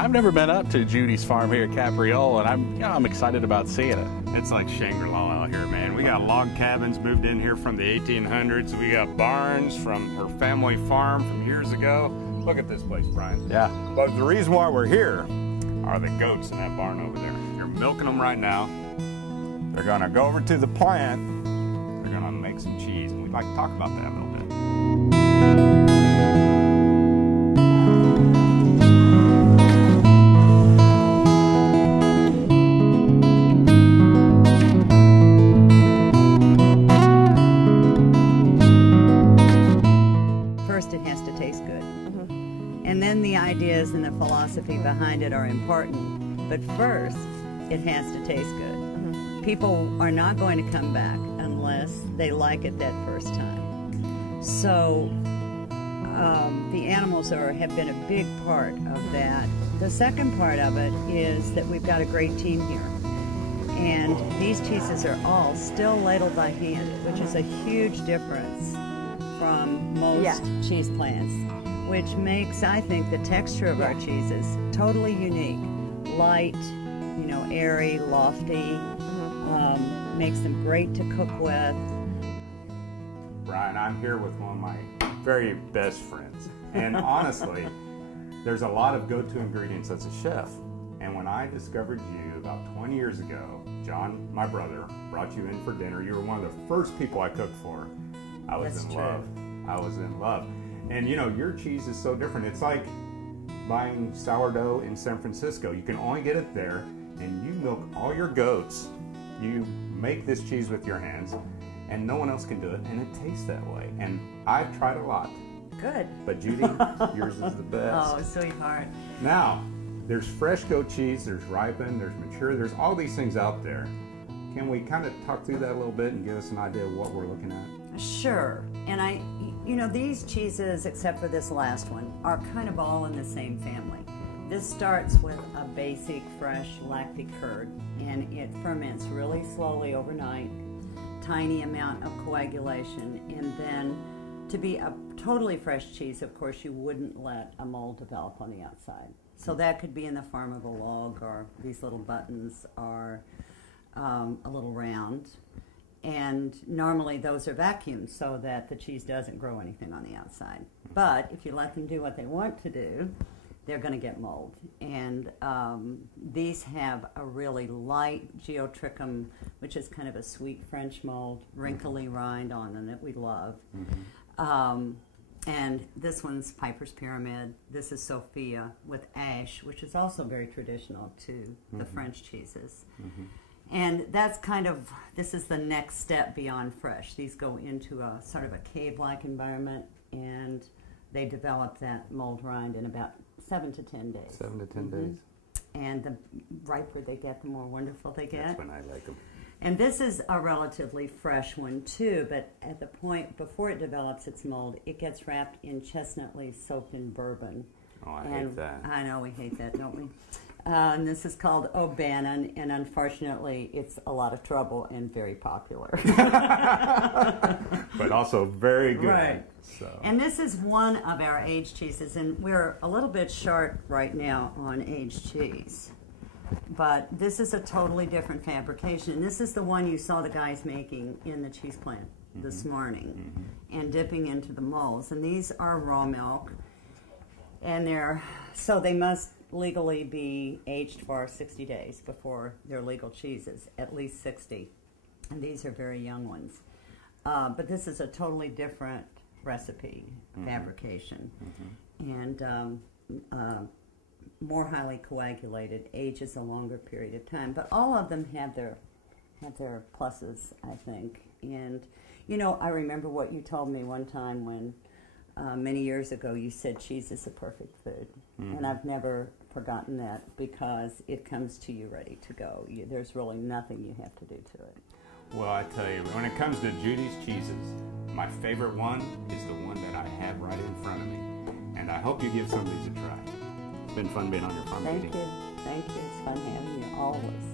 I've never been up to Judy's farm here at Capriole, and I'm excited about seeing it. It's like Shangri-La out here, man. We got log cabins moved in here from the 1800s. We got barns from her family farm from years ago. Look at this place, Brian. Yeah. But the reason why we're here are the goats in that barn over there. You're milking them right now. They're gonna go over to the plant. They're gonna make some cheese, and we'd like to talk about that a little bit. First, it has to taste good. And then the ideas and the philosophy behind it are important. But first, it has to taste good. People are not going to come back unless they like it that first time. So the animals have been a big part of that. The second part of it is that we've got a great team here. And these cheeses are all still ladled by hand, which is a huge difference from most cheese plants, which makes, I think, the texture of our cheeses totally unique. Light, you know, airy, lofty, makes them great to cook with. Brian, I'm here with one of my very best friends. And honestly, there's a lot of go-to ingredients as a chef. And when I discovered you about 20 years ago, John, my brother, brought you in for dinner. You were one of the first people I cooked for. I was in love. I was in love. And you know, your cheese is so different. It's like buying sourdough in San Francisco. You can only get it there, and you milk all your goats. You make this cheese with your hands, and no one else can do it, and it tastes that way. And I've tried a lot. Good. But Judy, yours is the best. Oh, sweetheart. Now, there's fresh goat cheese, there's ripened, there's mature, there's all these things out there. Can we kind of talk through that a little bit and give us an idea of what we're looking at? Sure. And you know, these cheeses, except for this last one, are kind of all in the same family. This starts with a basic fresh lactic curd, and it ferments really slowly overnight, tiny amount of coagulation, and then to be a totally fresh cheese, of course, you wouldn't let a mold develop on the outside. So that could be in the form of a log, or these little buttons are a little round. And normally those are vacuumed so that the cheese doesn't grow anything on the outside. But if you let them do what they want to do, they're going to get mold. And these have a really light geotrichum, which is kind of a sweet French mold, wrinkly rind on them that we love. And this one's Piper's Pyramid. This is Sophia with ash, which is also very traditional to the French cheeses. And that's kind of, this is the next step beyond fresh. These go into a sort of a cave-like environment, and they develop that mold rind in about 7 to 10 days. 7 to 10 days. And the riper they get, the more wonderful they get. That's when I like them. And this is a relatively fresh one too, but at the point before it develops its mold, it gets wrapped in chestnut leaf soaked in bourbon. Oh, I hate that. I know, we hate that, don't we? And this is called O'Bannon, and unfortunately, it's a lot of trouble and very popular. But also very good. Right. So. And this is one of our aged cheeses, and we're a little bit short right now on aged cheese. But this is a totally different fabrication. And this is the one you saw the guys making in the cheese plant this morning and dipping into the molds. And these are raw milk, and they must legally be aged for 60 days before they're legal cheeses, at least 60. And these are very young ones. But this is a totally different recipe, fabrication. And more highly coagulated, ages a longer period of time. But all of them have their pluses, I think. And, you know, I remember what you told me one time when many years ago you said cheese is a perfect food. And I've never forgotten that, because it comes to you ready to go. There's really nothing you have to do to it. Well, I tell you, when it comes to Judy's cheeses, my favorite one is the one that I have right in front of me. And I hope you give some of these a try. It's been fun being on your farm. Thank you. Thank you. It's fun having you always.